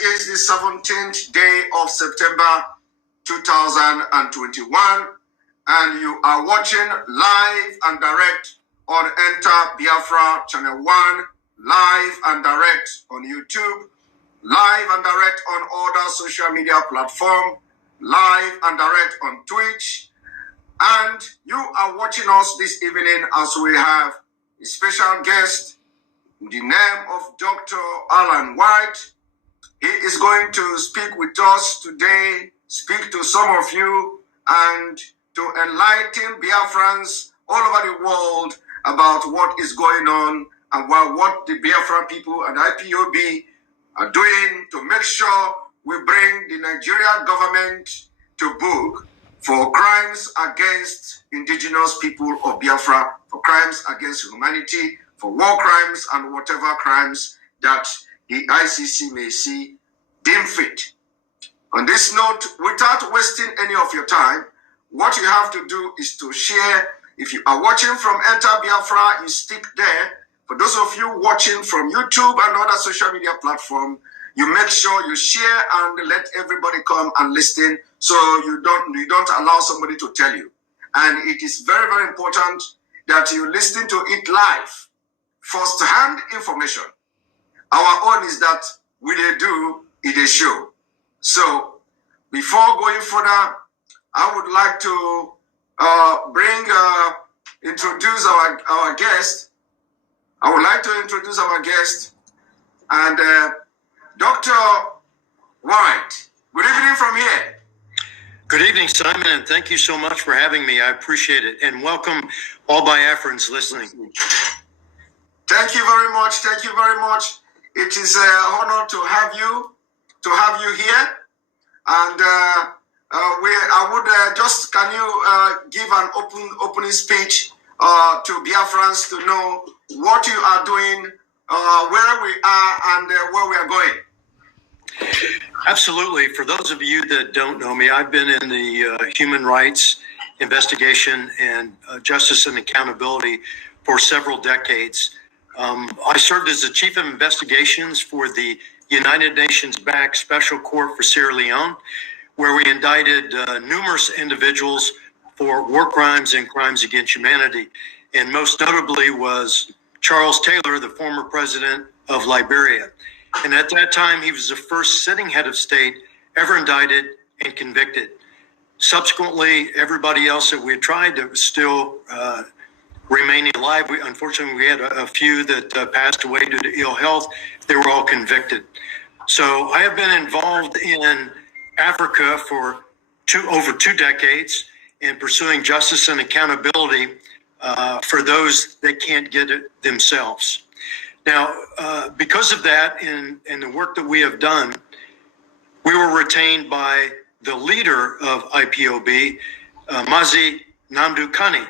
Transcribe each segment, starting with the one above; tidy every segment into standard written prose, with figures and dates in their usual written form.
This is the 17th day of September 2021, and you are watching live and direct on Enter Biafra Channel 1, live and direct on YouTube, live and direct on other social media platforms, live and direct on Twitch. And you are watching us this evening as we have a special guest in the name of Dr. Alan White. He is going to speak with us today, speak to some of you, and to enlighten Biafrans all over the world about what is going on and what the Biafra people and IPOB are doing to make sure we bring the Nigerian government to book for crimes against indigenous people of Biafra, for crimes against humanity, for war crimes and whatever crimes that the ICC may see deem fit. On this note, without wasting any of your time, what you have to do is to share. If you are watching from Enter Biafra, you stick there. For those of you watching from YouTube and other social media platforms, you make sure you share and let everybody come and listen, so you don't allow somebody to tell you. And it is very, very important that you listen to it live, first-hand information. Our own is that we do it a show. So before going further, I would like to introduce our guest. I would like to introduce our guest, and Dr. White. Good evening from here. Good evening, Simon, and thank you so much for having me. I appreciate it. And welcome all Biafrans listening. Thank you very much. Thank you very much. It is an honor to have you here. And can you give an opening speech to Biafrans to know what you are doing, where we are, and where we are going? Absolutely. For those of you that don't know me, I've been in the human rights investigation and justice and accountability for several decades. I served as the chief of investigations for the United Nations-backed Special Court for Sierra Leone, where we indicted numerous individuals for war crimes and crimes against humanity. And most notably was Charles Taylor, the former president of Liberia. And at that time, he was the first sitting head of state ever indicted and convicted. Subsequently, everybody else that we had tried that was still remaining alive, unfortunately, we had a few that passed away due to ill health. They were all convicted. So I have been involved in Africa for over two decades in pursuing justice and accountability for those that can't get it themselves. Now, because of that and the work that we have done, we were retained by the leader of IPOB, Nnamdi Kanu.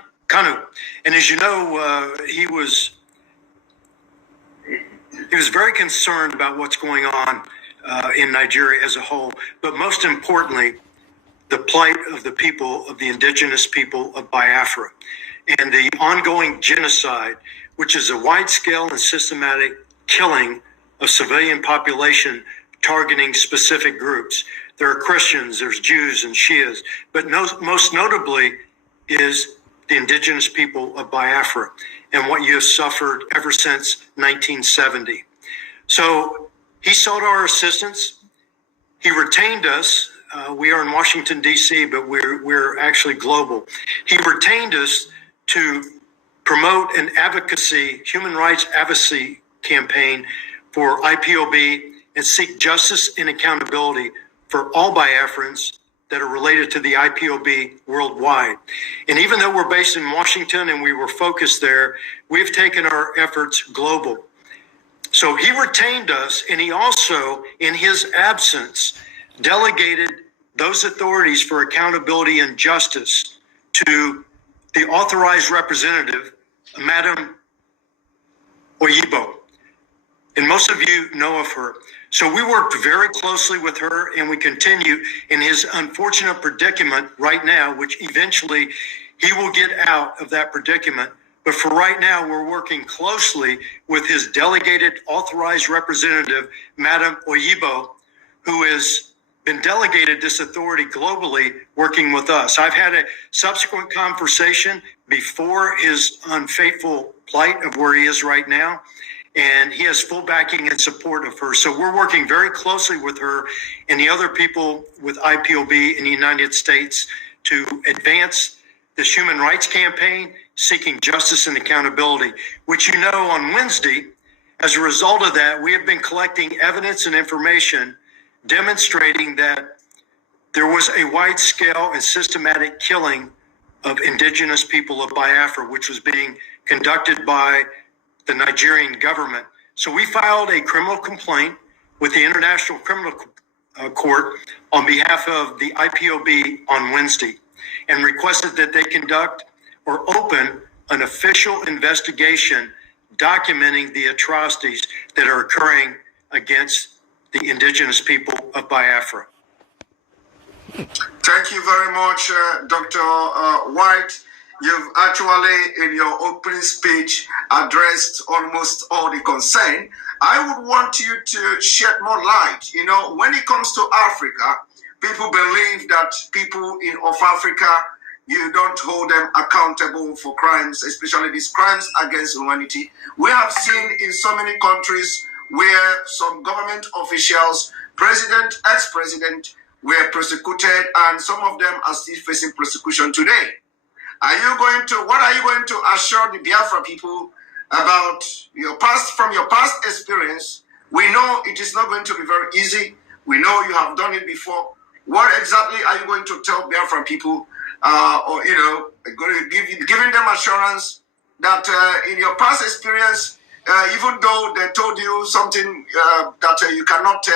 And as you know, he was very concerned about what's going on in Nigeria as a whole, but most importantly, the plight of the people, of the indigenous people of Biafra, and the ongoing genocide, which is a wide-scale and systematic killing of civilian population targeting specific groups. There are Christians, there's Jews and Shias, but most notably is the indigenous people of Biafra and what you have suffered ever since 1970. So he sought our assistance. He retained us. We are in Washington, D.C., but we're actually global. He retained us to promote an human rights advocacy campaign for IPOB and seek justice and accountability for all Biafrans that are related to the IPOB worldwide. And even though we're based in Washington and we were focused there, we've taken our efforts global. So he retained us, and he also, in his absence, delegated those authorities for accountability and justice to the authorized representative, Madam Oyibo. And most of you know of her. So we worked very closely with her, and we continue in his unfortunate predicament right now, which eventually he will get out of that predicament. But for right now, we're working closely with his delegated authorized representative, Madam Oyibo, who has been delegated this authority globally, working with us. I've had a subsequent conversation before his unfaithful plight of where he is right now, and he has full backing and support of her. So we're working very closely with her and the other people with IPOB in the United States to advance this human rights campaign, seeking justice and accountability, which, you know, on Wednesday, as a result of that, we have been collecting evidence and information demonstrating that there was a wide-scale and systematic killing of indigenous people of Biafra, which was being conducted by the Nigerian government. So we filed a criminal complaint with the International Criminal Court on behalf of the IPOB on Wednesday and requested that they conduct or open an official investigation documenting the atrocities that are occurring against the indigenous people of Biafra. Thank you very much, Dr. White. You've actually, in your opening speech, addressed almost all the concern. I would want you to shed more light. You know, when it comes to Africa, people believe that people of Africa, you don't hold them accountable for crimes, especially these crimes against humanity. We have seen in so many countries where some government officials, president, ex-president, were persecuted, and some of them are still facing persecution today. What are you going to assure the Biafra people about your past, from your past experience? We know it is not going to be very easy. We know you have done it before. What exactly are you going to tell Biafra people, or, you know, giving them assurance that in your past experience, even though they told you something that you cannot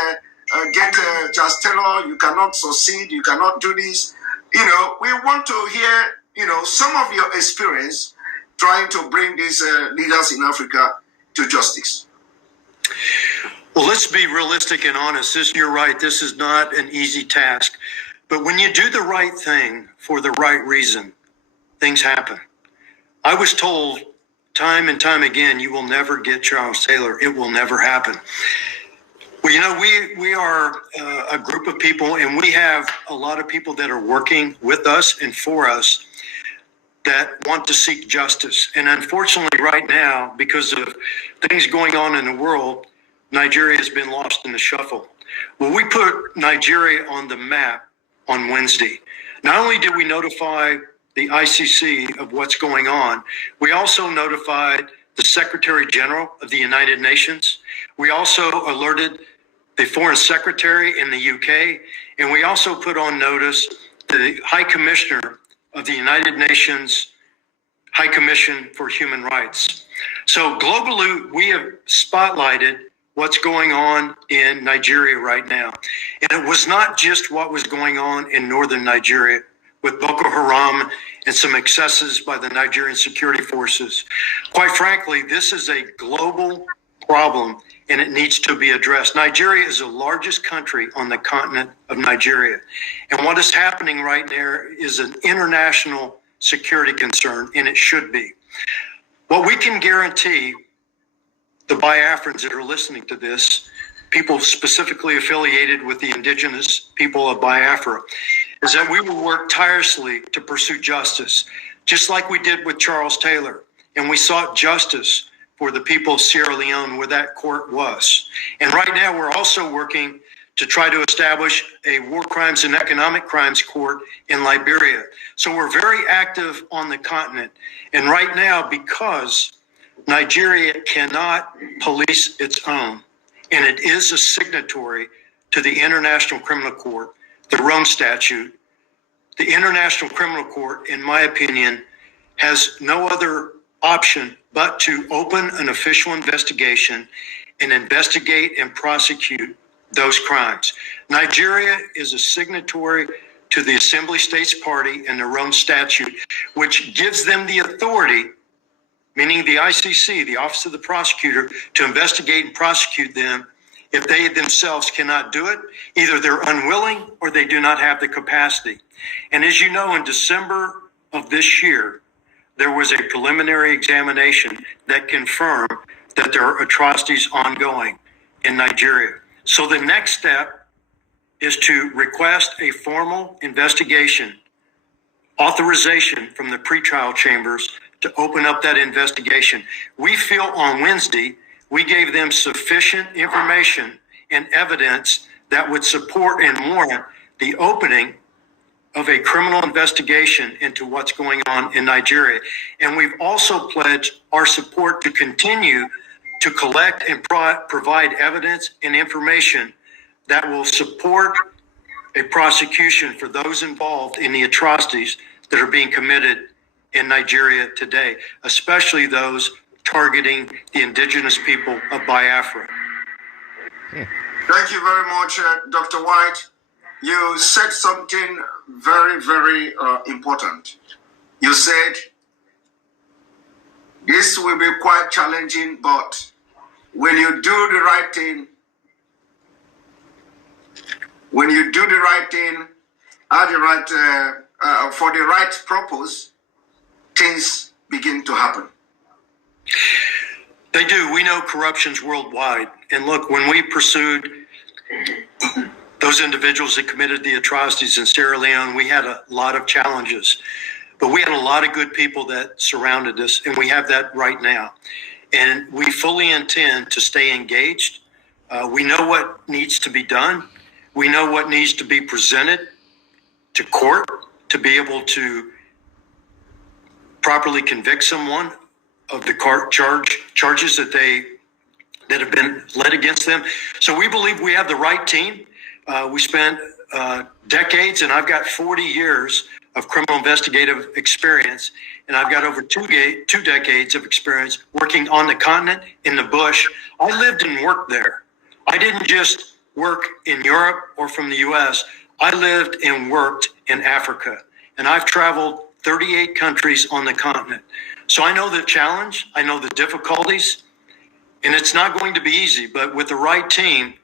get Charles Taylor, you cannot succeed, you cannot do this, you know, we want to hear, you know, some of your experience trying to bring these leaders in Africa to justice. Well, let's be realistic and honest. You're right. This is not an easy task. But when you do the right thing for the right reason, things happen. I was told time and time again, you will never get Charles Taylor. It will never happen. Well, you know, we are a group of people, and we have a lot of people that are working with us and for us that want to seek justice. And unfortunately, right now, because of things going on in the world, Nigeria has been lost in the shuffle. Well, we put Nigeria on the map on Wednesday. Not only did we notify the ICC of what's going on, we also notified the Secretary General of the United Nations. We also alerted the Foreign Secretary in the UK, and we also put on notice the High Commissioner of the United Nations High Commission for Human Rights. So globally, we have spotlighted what's going on in Nigeria right now. And it was not just what was going on in northern Nigeria with Boko Haram and some excesses by the Nigerian security forces. Quite frankly, this is a global problem and it needs to be addressed. Nigeria is the largest country on the continent of Nigeria. And what is happening right there is an international security concern, and it should be. What we can guarantee the Biafrans that are listening to this, people specifically affiliated with the indigenous people of Biafra, is that we will work tirelessly to pursue justice, just like we did with Charles Taylor. And we sought justice for the people of Sierra Leone, where that court was. And right now, we're also working to try to establish a war crimes and economic crimes court in Liberia. So we're very active on the continent. And right now, because Nigeria cannot police its own, and it is a signatory to the International Criminal Court, the Rome Statute, the International Criminal Court, in my opinion, has no other option but to open an official investigation and investigate and prosecute those crimes. Nigeria is a signatory to the Assembly States Party and the Rome Statute, which gives them the authority, meaning the ICC, the Office of the Prosecutor, to investigate and prosecute them if they themselves cannot do it. Either they're unwilling or they do not have the capacity. And as you know, in December of this year, there was a preliminary examination that confirmed that there are atrocities ongoing in Nigeria. So the next step is to request a formal investigation authorization from the pretrial chambers to open up that investigation. We feel on Wednesday we gave them sufficient information and evidence that would support and warrant the opening of a criminal investigation into what's going on in Nigeria. And we've also pledged our support to continue to collect and provide evidence and information that will support a prosecution for those involved in the atrocities that are being committed in Nigeria today, especially those targeting the indigenous people of Biafra. Thank you very much, Dr. White. You said something very, very important. You said this will be quite challenging, but when you do the right thing, for the right purpose, things begin to happen. They do. We know corruption's worldwide. And look, when we pursued those individuals that committed the atrocities in Sierra Leone, we had a lot of challenges. But we had a lot of good people that surrounded us, and we have that right now. And we fully intend to stay engaged. We know what needs to be done. We know what needs to be presented to court to be able to properly convict someone of the charges that have been led against them. So we believe we have the right team. We spent decades, and I've got 40 years of criminal investigative experience, and I've got over two decades of experience working on the continent, in the bush. I lived and worked there. I didn't just work in Europe or from the US. I lived and worked in Africa, and I've traveled 38 countries on the continent. So I know the challenge, I know the difficulties, and it's not going to be easy, but with the right team,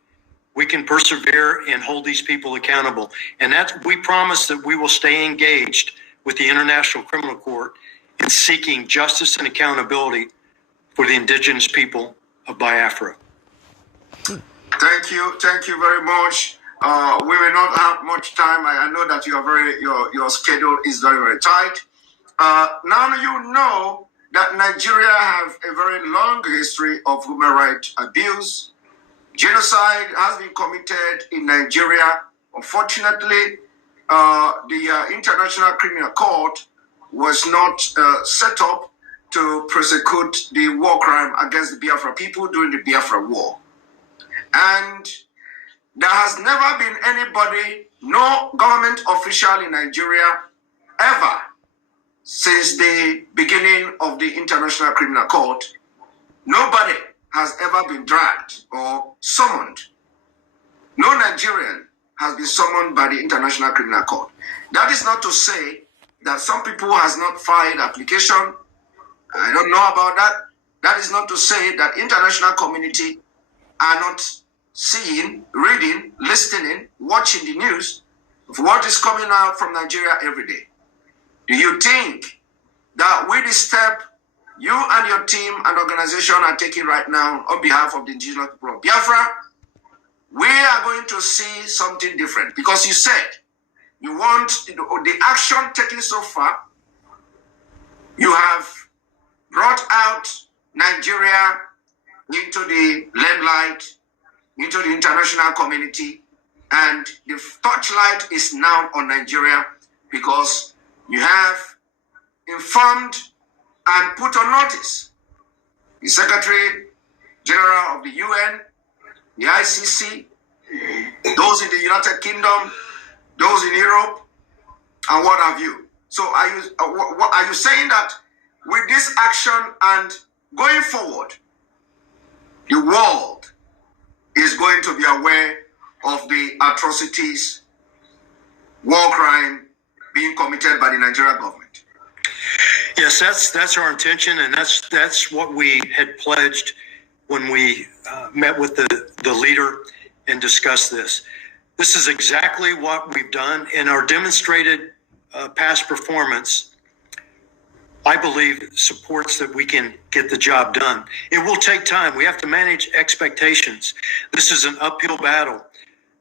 we can persevere and hold these people accountable. And we promise that we will stay engaged with the International Criminal Court in seeking justice and accountability for the indigenous people of Biafra. Thank you very much. We will not have much time. I know that your schedule is very, very tight. Now you know that Nigeria has a very long history of human rights abuse. Genocide has been committed in Nigeria. Unfortunately, the International Criminal Court was not set up to prosecute the war crime against the Biafra people during the Biafra War. And there has never been anybody, no government official in Nigeria ever since the beginning of the International Criminal Court, nobody has ever been dragged or summoned. No Nigerian has been summoned by the International Criminal Court. That is not to say that some people has not filed application. I don't know about that. That is not to say that international community are not seeing, reading, listening, watching the news of what is coming out from Nigeria every day. Do you think that with the step you and your team and organization are taking right now on behalf of the indigenous people of Biafra, we are going to see something different? Because you said you want the action taken so far, you have brought out Nigeria into the limelight, into the international community, and the torchlight is now on Nigeria because you have informed and put on notice the Secretary General of the UN, the ICC, those in the United Kingdom, those in Europe, and what have you. So are you saying that with this action and going forward, the world is going to be aware of the atrocities, war crime being committed by the Nigerian government? Yes, that's our intention, and that's what we had pledged when we met with the leader and discussed this. This is exactly what we've done, and our demonstrated past performance, I believe, supports that we can get the job done. It will take time. We have to manage expectations. This is an uphill battle,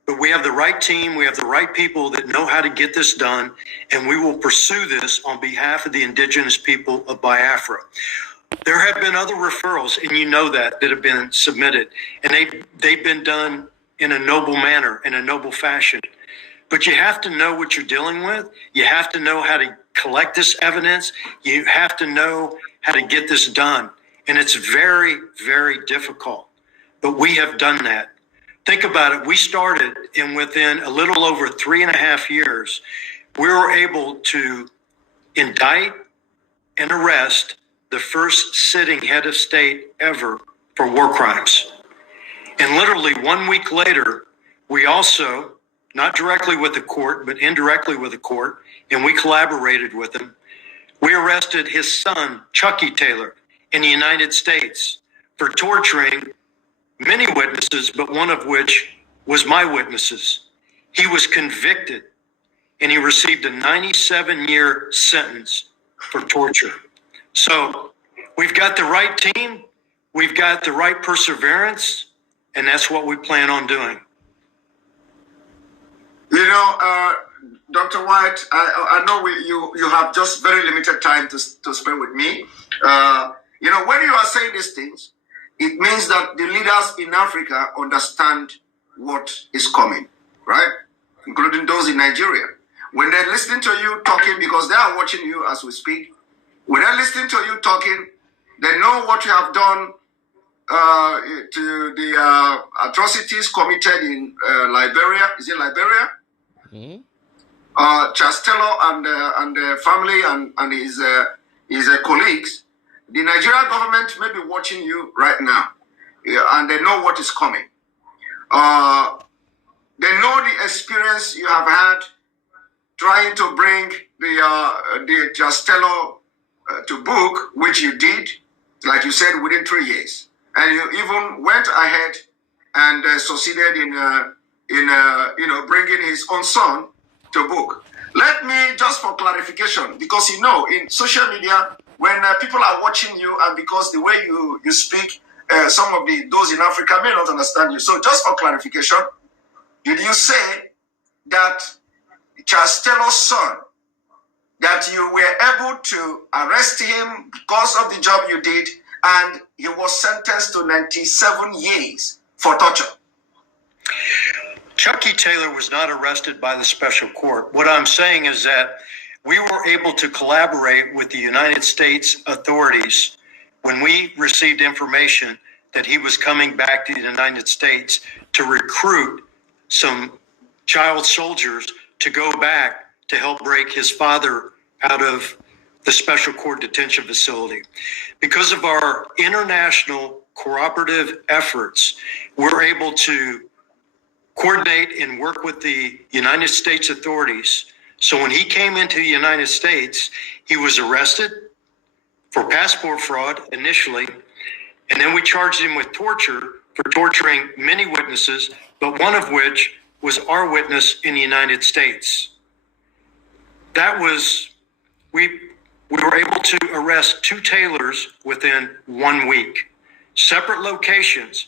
But we have the right team, we have the right people that know how to get this done, and we will pursue this on behalf of the indigenous people of Biafra. There have been other referrals, and you know that have been submitted, and they've been done in a noble manner, in a noble fashion. But you have to know what you're dealing with. You have to know how to collect this evidence. You have to know how to get this done. And it's very, very difficult. But we have done that. Think about it. We started, and within a little over 3.5 years, we were able to indict and arrest the first sitting head of state ever for war crimes. And literally 1 week later, we also, not directly with the court, but indirectly with the court, and we collaborated with him, we arrested his son, Chucky Taylor, in the United States for torturing many witnesses, but one of which was my witnesses. He was convicted, and he received a 97-year sentence for torture. So we've got the right team, we've got the right perseverance, and that's what we plan on doing. You know, Dr. White, I know you have just very limited time to spend with me. You know, when you are saying these things, it means that the leaders in Africa understand what is coming, right? Including those in Nigeria. When they're listening to you talking, because they are watching you as we speak, when they're listening to you talking, they know what you have done to the atrocities committed in Liberia. Is it Liberia? Mm-hmm. Chastello and the family and his colleagues. The Nigerian government may be watching you right now, and they know what is coming. They know the experience you have had trying to bring the Chastello to book, which you did, like you said, within 3 years. And you even went ahead and succeeded in bringing his own son to book. Let me, just for clarification, because you know, in social media, when people are watching you, and because the way you speak, some of those in Africa may not understand you. So just for clarification, did you say that Chastello's son, that you were able to arrest him because of the job you did, and he was sentenced to 97 years for torture? Chucky Taylor was not arrested by the special court. What I'm saying is that we were able to collaborate with the United States authorities when we received information that he was coming back to the United States to recruit some child soldiers to go back to help break his father out of the special court detention facility. Because of our international cooperative efforts, we're able to coordinate and work with the United States authorities. So when he came into the United States, he was arrested for passport fraud initially, and then we charged him with torture for torturing many witnesses, but one of which was our witness in the United States. That was, we were able to arrest 2 Taylors within 1 week, separate locations.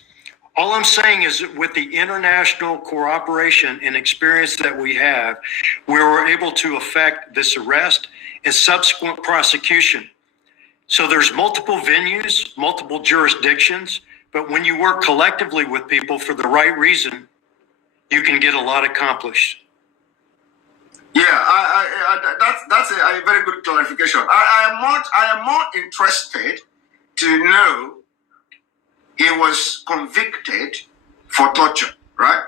All I'm saying is that with the international cooperation and experience that we have, we were able to effect this arrest and subsequent prosecution. So there's multiple venues, multiple jurisdictions, but when you work collectively with people for the right reason, you can get a lot accomplished. Yeah, that's a very good clarification. I am more interested to know he was convicted for torture, right?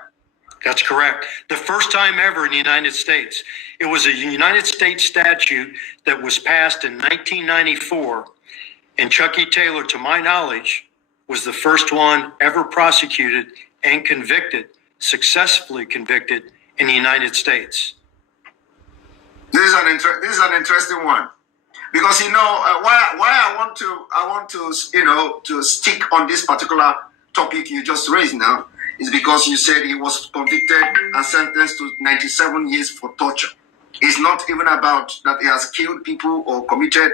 That's correct. The first time ever in the United States. It was a United States statute that was passed in 1994, and Chucky Taylor, to my knowledge, was the first one ever prosecuted and convicted, successfully convicted, in the United States. This is an interesting one, because you know why I want to stick on this particular topic you just raised now is because you said he was convicted and sentenced to 97 years for torture. It's not even about that he has killed people or committed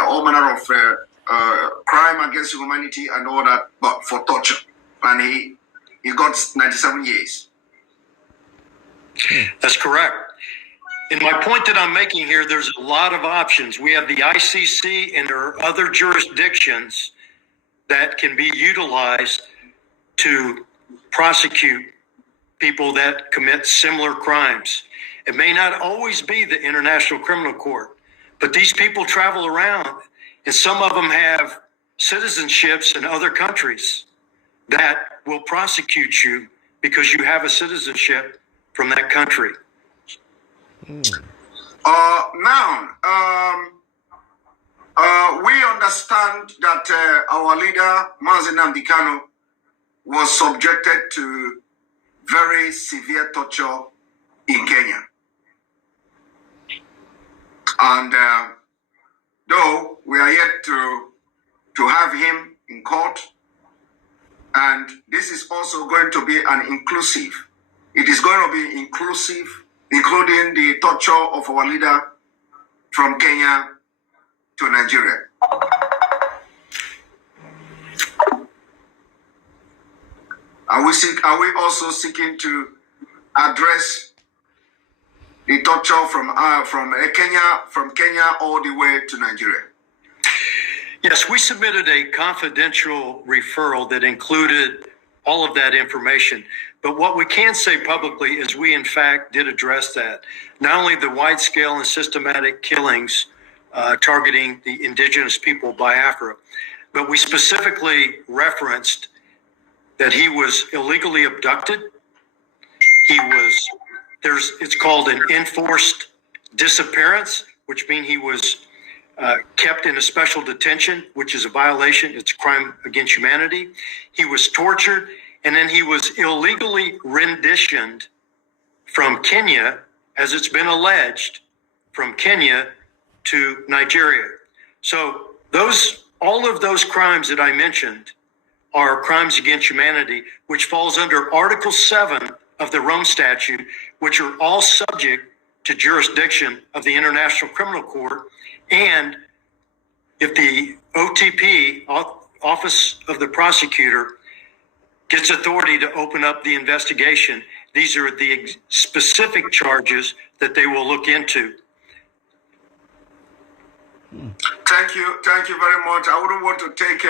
all manner of crime against humanity and all that, but for torture, and he got 97 years. That's correct. And my point that I'm making here, there's a lot of options. We have the ICC, and there are other jurisdictions that can be utilized to prosecute people that commit similar crimes. It may not always be the International Criminal Court, but these people travel around, and some of them have citizenships in other countries that will prosecute you because you have a citizenship from that country. We understand that our leader, Nnamdi Kanu, was subjected to very severe torture in Kenya. And though we are yet to have him in court, and this is also going to be an inclusive. It is going to be inclusive, including the torture of our leader from Kenya to Nigeria. Are we also seeking to address the torture from Kenya all the way to Nigeria? Yes, we submitted a confidential referral that included all of that information. But what we can say publicly is we, in fact, did address that. Not only the wide-scale and systematic killings targeting the indigenous people of Biafra, but we specifically referenced that he was illegally abducted. It's called an enforced disappearance, which means he was kept in a special detention, which is a violation. It's a crime against humanity. He was tortured, and then he was illegally renditioned from Kenya, as it's been alleged, from Kenya to Nigeria. So all of those crimes that I mentioned are crimes against humanity, which falls under Article 7 of the Rome Statute, which are all subject to jurisdiction of the International Criminal Court. And if the OTP, Office of the Prosecutor, gets authority to open up the investigation, these are the specific charges that they will look into. Thank you very much. I wouldn't want to take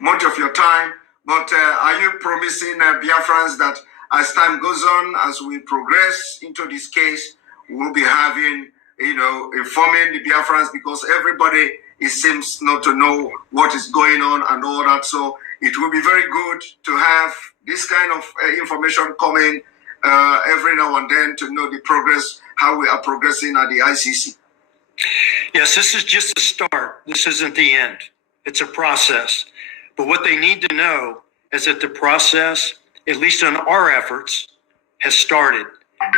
much of your time, but are you promising Biafrans that as time goes on, as we progress into this case, we'll be having, informing the Biafrans, because everybody seems not to know what is going on and all that. So it will be very good to have this kind of information coming every now and then to know the progress, how we are progressing at the ICC. Yes, this is just the start. This isn't the end. It's a process. But what they need to know is that the process, at least on our efforts, has started.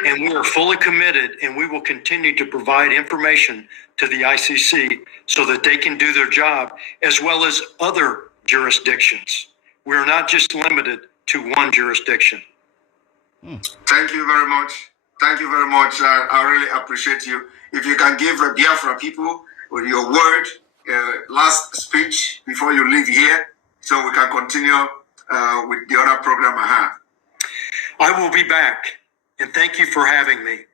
And we are fully committed, and we will continue to provide information to the ICC so that they can do their job, as well as other jurisdictions. We're not just limited to one jurisdiction. Thank you very much. Thank you very much. I really appreciate you. If you can give Biafra people with your word, last speech before you leave here, so we can continue with the other program I have. I will be back, and thank you for having me.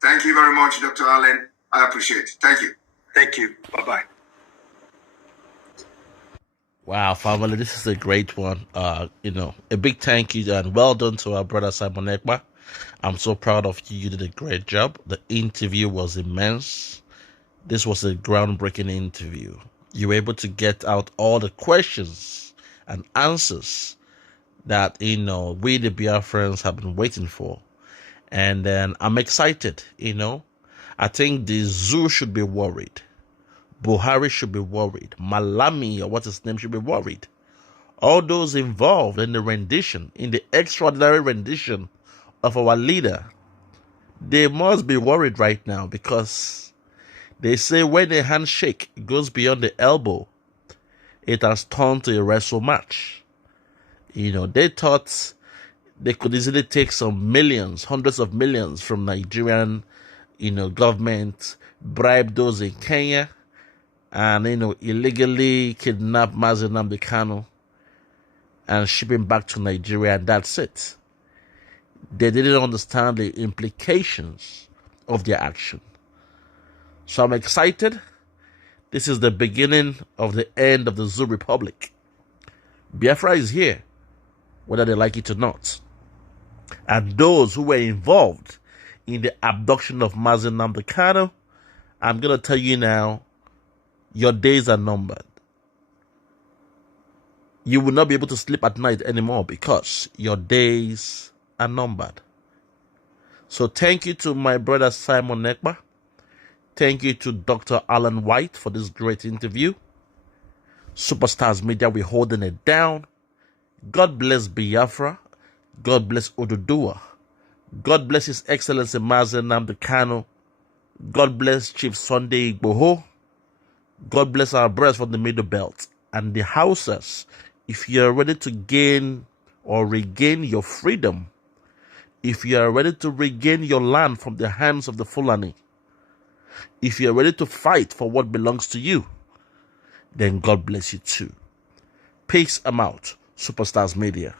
Thank you very much, Dr. Allen. I appreciate it. Thank you. Thank you. Bye-bye. Wow, family, this is a great one. A big thank you and well done to our brother Simon Ekpa. I'm so proud of you. You did a great job. The interview was immense. This was a groundbreaking interview. You were able to get out all the questions and answers that, we the Biafrans have been waiting for. And then I'm excited, I think the zoo should be worried. Buhari should be worried. Malami, or what's his name, should be worried. All those involved in the rendition, in the extraordinary rendition of our leader, they must be worried right now, because they say when a handshake goes beyond the elbow, it has turned to a wrestle match. They thought they could easily take some millions, hundreds of millions from Nigerian, government, bribe those in Kenya, and, illegally kidnap Nnamdi Kanu and ship him back to Nigeria, and that's it. They didn't understand the implications of their action. So I'm excited. This is the beginning of the end of the Zoo Republic. Biafra is here, whether they like it or not. And those who were involved in the abduction of Nnamdi Kanu, I'm going to tell you now, your days are numbered. You will not be able to sleep at night anymore because your days are numbered. So thank you to my brother Simon Ekpa. Thank you to Dr. Alan White for this great interview. Superstars Media, we're holding it down. God bless Biafra. God bless Oduduwa. God bless His Excellency Nnamdi Kanu. God bless Chief Sunday Igboho. God bless our brothers from the Middle Belt and the Hausas. If you're ready to gain or regain your freedom, if you are ready to regain your land from the hands of the Fulani, if you are ready to fight for what belongs to you, then God bless you too. Peace. I'm out. Superstars Media.